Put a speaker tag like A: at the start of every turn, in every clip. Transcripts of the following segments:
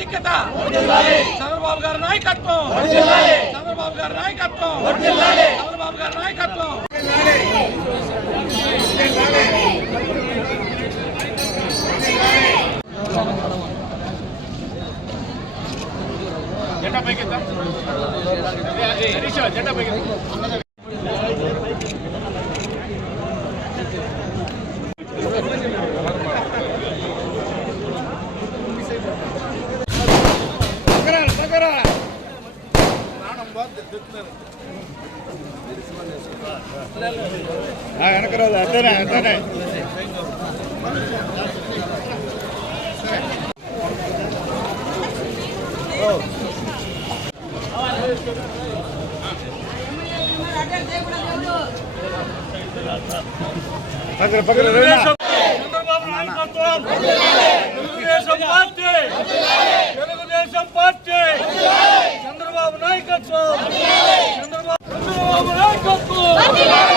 A: ఐక్యత. చంద్రబాబు గారి నాయకత్వం. చంద్రబాబు గారి నాయకత్వం. చంద్రబాబు గారి నాయకత్వం. జెండా పైకి జెండా పైకి చంద్రబాబు నాయకత్వం తెలుగుదేశం పార్టీ తెలుగుదేశం పార్టీ చంద్రబాబు నాయకత్వం. చంద్రబాబు చంద్రబాబు నాయకత్వం.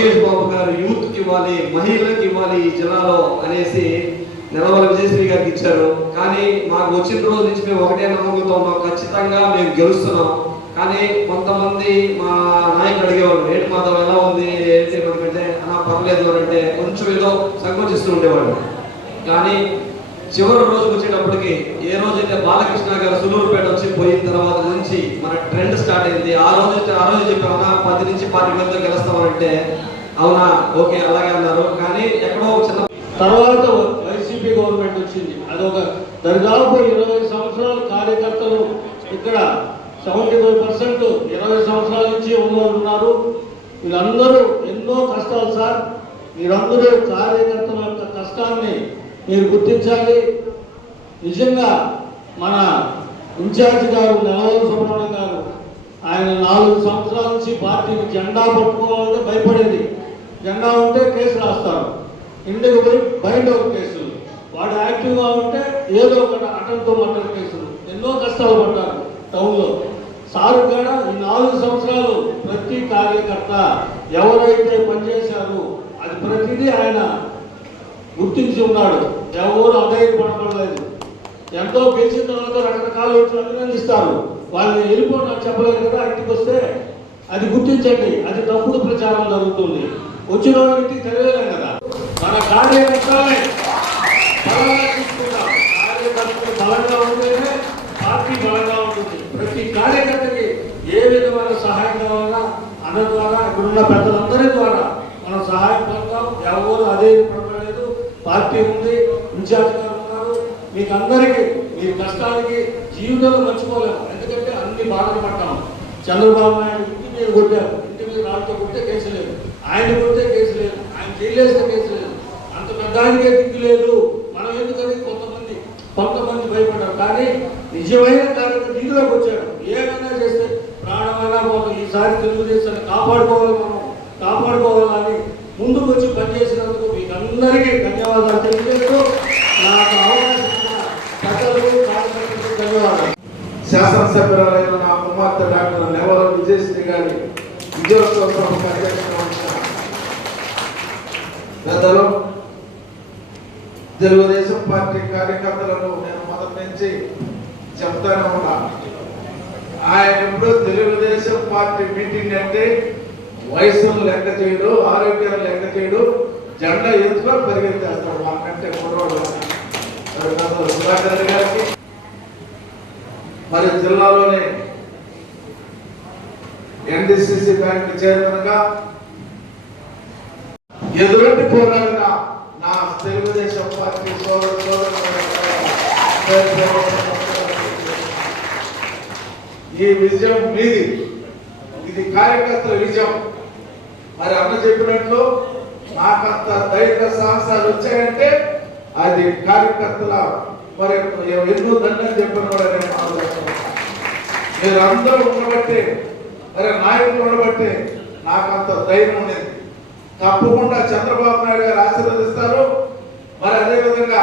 B: లోకేష్ బాబు గారు యూత్కి ఇవ్వాలి మహిళలకు ఇవ్వాలి ఈ జిల్లాలో అనేసి నిలవల విజయశ్రీ గారికి ఇచ్చారు. కానీ మాకు వచ్చిన రోజు నుంచి మేము ఒకటే నమ్మకంతో ఉన్నాం. ఖచ్చితంగా మేము గెలుస్తున్నాం. కానీ కొంతమంది మా నాయకుడు అడిగేవారు ఏంటి మాధవ్ ఎలా ఉంది? ఏంటి? మనకంటే అలా పర్లేదు అంటే కొంచెం ఏదో సంకోచిస్తూ ఉండేవాళ్ళు. కానీ చివరి రోజు వచ్చేటప్పటికి ఏ రోజైతే బాలకృష్ణ గారు సులూరుపేట వచ్చి పోయిన తర్వాత నుంచి మన ట్రెండ్ స్టార్ట్ అయింది. ఆ రోజు అయితే ఆ రోజు చెప్పామన్నా పది నుంచి పార్టీ మందితో గెలుస్తామంటే. అవునా? ఓకే అలాగే అన్నారు. కానీ ఎక్కడో ఒక చిన్న
C: తర్వాత వైసీపీ గవర్నమెంట్ వచ్చింది. అదొక దరిదాపు ఇరవై సంవత్సరాల కార్యకర్తలు ఇక్కడ సెవెంటీ ఫైవ్ పర్సెంట్ ఇరవై సంవత్సరాల నుంచి ఉన్నారు వీళ్ళందరూ ఎన్నో కష్టాలు సార్. మీరందరూ కార్యకర్తల యొక్క కష్టాన్ని మీరు గుర్తించాలి. నిజంగా మన ఇన్ఛార్జ్ గారు నెలవల సుబ్రహ్మణ్యం గారు ఆయన నాలుగు సంవత్సరాల నుంచి పార్టీకి జెండా పట్టుకోవాలంటే భయపడేది. జెండా ఉంటే కేసు రాస్తారు. ఇంటికి పోయి బయట ఒక కేసులు. వాడు యాక్టివ్గా ఉంటే ఏదో ఒకటి అటంతో మటన్ కేసులు. ఎన్నో కష్టాలు పడ్డారు టౌన్లో. సారు కూడా ఈ నాలుగు సంవత్సరాలు ప్రతి కార్యకర్త ఎవరైతే పనిచేశారో అది ప్రతిదీ ఆయన గుర్తించి ఉన్నాడు. ఎవరు అధైర్యపడలేదు ఎంతో గెలిచిన తర్వాత రకరకాల వచ్చి అభినందిస్తారు. వాళ్ళని వెళ్ళిపోయిన చెప్పలేదు కదా ఇంటికి వస్తే అది గుర్తించండి. అది తప్పుడు ప్రచారం జరుగుతుంది. వచ్చిన వాళ్ళకి తెలియలేం కదా. మన కార్యకర్తలే బలంగా తీసుకుంటాం కార్యకర్తలు బలంగా ఉంటేనే పార్టీ బలంగా ఉంటుంది. ప్రతి కార్యకర్తకి ఏ విధమైన సహాయం కావాలన్నా అన్న ద్వారా ఇక్కడున్న పెద్దలందరి ద్వారా మనం సహాయం పొందాం ఎవరు అదే పార్టీ ఉంది ఇన్ఛార్జ్ గారు ఉన్నారు. మీకు అందరికీ మీ కష్టానికి జీవితంలో మర్చిపోలేము. ఎందుకంటే అన్ని బాధలు పడ్డాము. చంద్రబాబు నాయుడు ఇంటి మీద కొట్టారు. ఇంటి మీద రాళ్ళతో కొట్టే కేసు లేదు. ఆయన కొడితే కేసు లేదు. ఆయన జైలేస్తే కేసు లేదు. అంత పెద్ద దిక్కు లేదు. మనం ఎందుకని కొంతమంది కొంతమంది భయపడ్డారు. కానీ నిజమైన కార్యక్రమం దిగులోకి వచ్చాడు. ఏమైనా చేస్తే ప్రాణమైనా పోతాం. ఈసారి తెలుగుదేశాన్ని కాపాడుకోవాలి మనం. కాపాడుకోవాలని ముందుకు వచ్చి పనిచేసినందుకు మీకు అందరికీ ధన్యవాదాలు తెలియజేస్తూ నాకు అవకాశం ఇచ్చిన కార్యకర్తలకు ధన్యవాదాలు.
D: శాసనసభ్యురాలైన నా కుమార్తె డాక్టర్ నెవల విజయశ్రీ గారి విజయోత్సవ సభకు అధ్యక్షత పెద్దలు తెలుగుదేశం పార్టీ కార్యకర్తలను నేను మొదటి నుంచి చెప్తానే ఉన్నా. ఆయన ఎప్పుడు తెలుగుదేశం పార్టీ మీటింగ్ అంటే వయసును లెక్క చేయడు ఆరోగ్యాన్ని లెక్క చేయడు జెండా ఎత్తుకొని పరిగెత్తేస్తాడు మాకంటే కుర్రోడు సుధాకర్ గారికి. మరి జిల్లాలోని ఎన్డిసిసి బ్యాంక్ చైర్మన్గా ఎదురొడ్డి పోరాడిన నా తెలుగుదేశం పార్టీ సోదరు ఈ విజయం మీది. ఇది కార్యకర్తల విజయం. మరి అన్న చెప్పినట్లు నాకంత దైవ సాహసాలు వచ్చాయంటే అది కార్యకర్తల మరి ఎందుకు దండం చెప్పిన కూడా నేను ఆలోచిస్తున్నాను మీరు అందరూ ఉండబట్టే మరి నాయకులు ఉండబట్టే నాకు అంత ధైర్యం ఉండేది. తప్పకుండా చంద్రబాబు నాయుడు గారు ఆశీర్వదిస్తారు. మరి అదేవిధంగా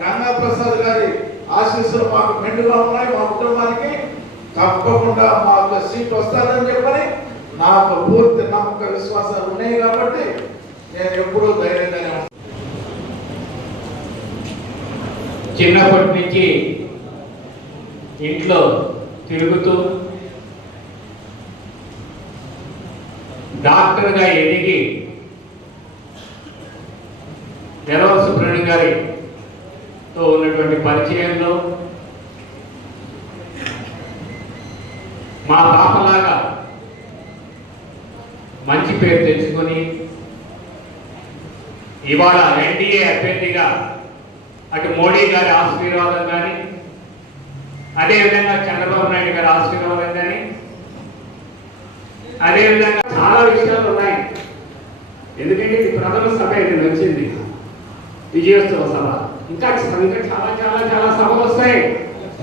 D: గంగా ప్రసాద్ గారి ఆశీస్సులు మాకు మెండుగా ఉన్నాయి మా కుటుంబానికి. తప్పకుండా మాకు సీట్ వస్తారని చెప్పని నాకు పూర్తి నమ్మక విశ్వాసాలు ఉన్నాయి కాబట్టి నేను ఎప్పుడూ ధైర్యంగానే ఉంటాను
E: చిన్నప్పటి నుంచి ఇంట్లో తిరుగుతూ డాక్టర్గా ఎదిగి నెలవ సుబ్రహ్మణ్యం గారితో ఉన్నటువంటి పరిచయంలో మా పాపలాగా మంచి పేరు తెచ్చుకొని ఇవాళ ఎన్డీఏ అభ్యర్థిగా అటు మోడీ గారి ఆశీర్వాదం కానీ అదేవిధంగా చంద్రబాబు నాయుడు గారి ఆశీర్వాదం కానీ అదేవిధంగా చాలా విషయాలు ఉన్నాయి. ఎందుకంటే ఇది ప్రథమ సభ ఇది వచ్చింది విజయోత్సవ సభ. ఇంకా ఇంకా చాలా చాలా చాలా సభలు వస్తాయి.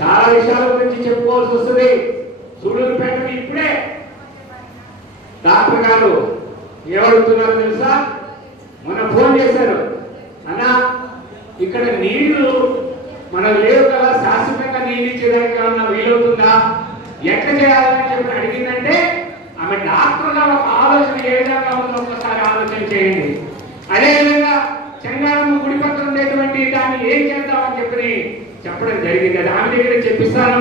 E: చాలా విషయాల గురించి చెప్పుకోవాల్సి వస్తుంది. సూళ్ళూరుపేట ఇప్పుడే. డాక్టర్ గారు ఏమడుగుతున్నారు తెలుసా? మొన్న ఫోన్ చేశారు. అన్నా ఇక్కడ నీళ్ళు మనం లేవు కదా శాశ్వతంగా నీళ్ళు ఇచ్చేదానికి ఏమన్నా వీలవుతుందా? ఎట్లా చేయాలని చెప్పి అడిగిందంటే ఆమె డాక్టర్గా ఒక ఆలోచన ఏ విధంగా ఉందో ఒకసారి ఆలోచన చేయండి. అదేవిధంగా చెంగారమ్మ గుడి పక్కన ఉండేటువంటి దాన్ని ఏం చేద్దామని చెప్పి చెప్పడం జరిగింది. అది ఆమె దగ్గర చెప్పిస్తాను.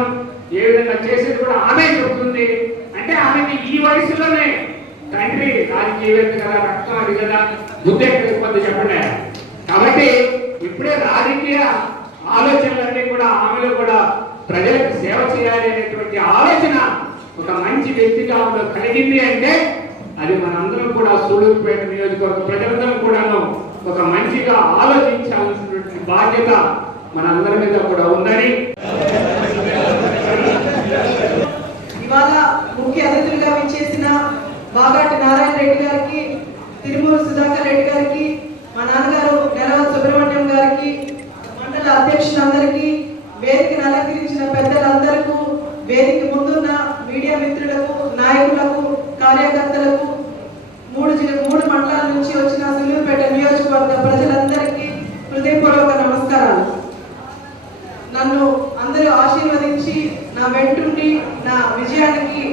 E: ఏ విధంగా చేసేది కూడా ఆమె చెబుతుంది. అంటే ఆమెకి ఈ వయసులోనే తండ్రి రాజకీయవేత్త కదా రక్తం కదా బుద్ధి చెప్పండి. కాబట్టి ఇప్పుడే రాజకీయ ఆలోచనలన్నీ కూడా ఆమెలో కూడా ప్రజలకు సేవ చేయాలి అనేటువంటి ఆలోచన ఒక మంచి వ్యక్తిగా ఆమెలో కలిగింది అంటే అది మనందరం కూడా సూళూరుపేట నియోజకవర్గ ప్రజలందరం కూడాను ఒక మంచిగా ఆలోచించాల్సినటువంటి బాధ్యత మనందరి మీద కూడా ఉందని
F: తిరుమల సుధాకర్ రెడ్డి గారికి మా నాన్నగారు నెలవ సుబ్రహ్మణ్యం గారికి మండల అధ్యక్షులందరికీ వేదిక అలంకరించిన పెద్దలందరికీ వేదిక ముందున్న మీడియా మిత్రులకు నాయకులకు కార్యకర్తలకు మూడు జిల్లా మూడు మండలాల నుంచి వచ్చిన సులువుపేట నియోజకవర్గ ప్రజలందరికీ హృదయపూర్వక నమస్కారాలు. నన్ను అందరూ ఆశీర్వదించి నా వెంటుండి నా విజయానికి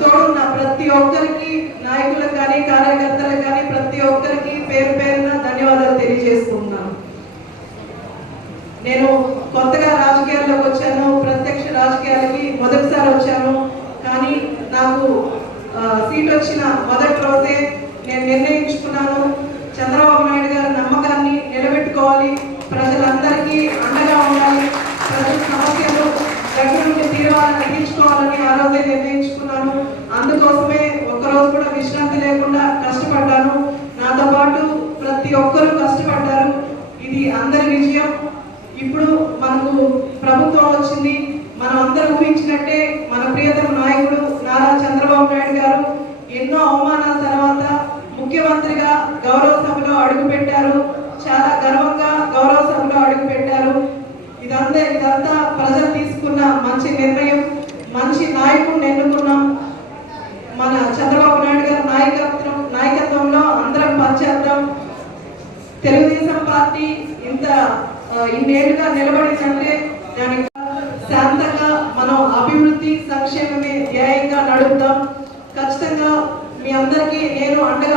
F: తోడున్న ప్రతి ఒక్కరికి నాయకులకు కానీ కార్యకర్త పేరు పేరున ధన్యవాదాలు తెలియజేసుకుంటున్నాను. నేను కొత్తగా రాజకీయాల్లోకి వచ్చాను ప్రత్యక్ష రాజకీయాలకి మొదటిసారి వచ్చాను కానీ నాకు సీట్ వచ్చిన మొదటి రోజే నేను నిర్ణయించుకున్నాను. చంద్రబాబు నాయుడు గారి నమ్మకాన్ని నిలబెట్టుకోవాలి. ప్రజలందరికీ అండగా ఉండాలి. ప్రజల సమస్యలు దగ్గర నుండి తీర్మానం ఆ రోజే నిర్ణయించుకున్నాను. అందుకోసమే ఒక్కరోజు కూడా విశ్రాంతి లేకుండా కష్టపడ్డాను. పాటు ప్రతి ఒక్కరూ కష్టపడ్డారు. ఇది అందరి విజయం. ఇప్పుడు మనకు ప్రభుత్వం వచ్చింది. మనం అందరూ ఊహించినట్టే మన ప్రియతమ నాయకుడు నారా చంద్రబాబు నాయుడు గారు ఎన్నో అవమానాల తర్వాత ముఖ్యమంత్రిగా గౌరవ సభలో అడుగు పెట్టారు. చాలా గర్వంగా గౌరవ సభలో అడుగుపెట్టారు ఇదంతా ఇదంతా ప్రజలు తీసుకున్న మంచి నిర్ణయం. మంచి నాయకుడిని ఎన్నుకున్నాం. మన చంద్రబాబు నాయుడు గారి నాయకత్వం నాయకత్వంలో అందరం పనిచేద్దాం తెలుగుదేశం పార్టీ ఇంత ఆ, ఇన్నేళ్ళుగా నిలబడిందంటే దానికి శాంతంగా మనం అభివృద్ధి సంక్షేమమే ధ్యేయంగా నడుపుదాం ఖచ్చితంగా మీ అందరికీ నేను అండగా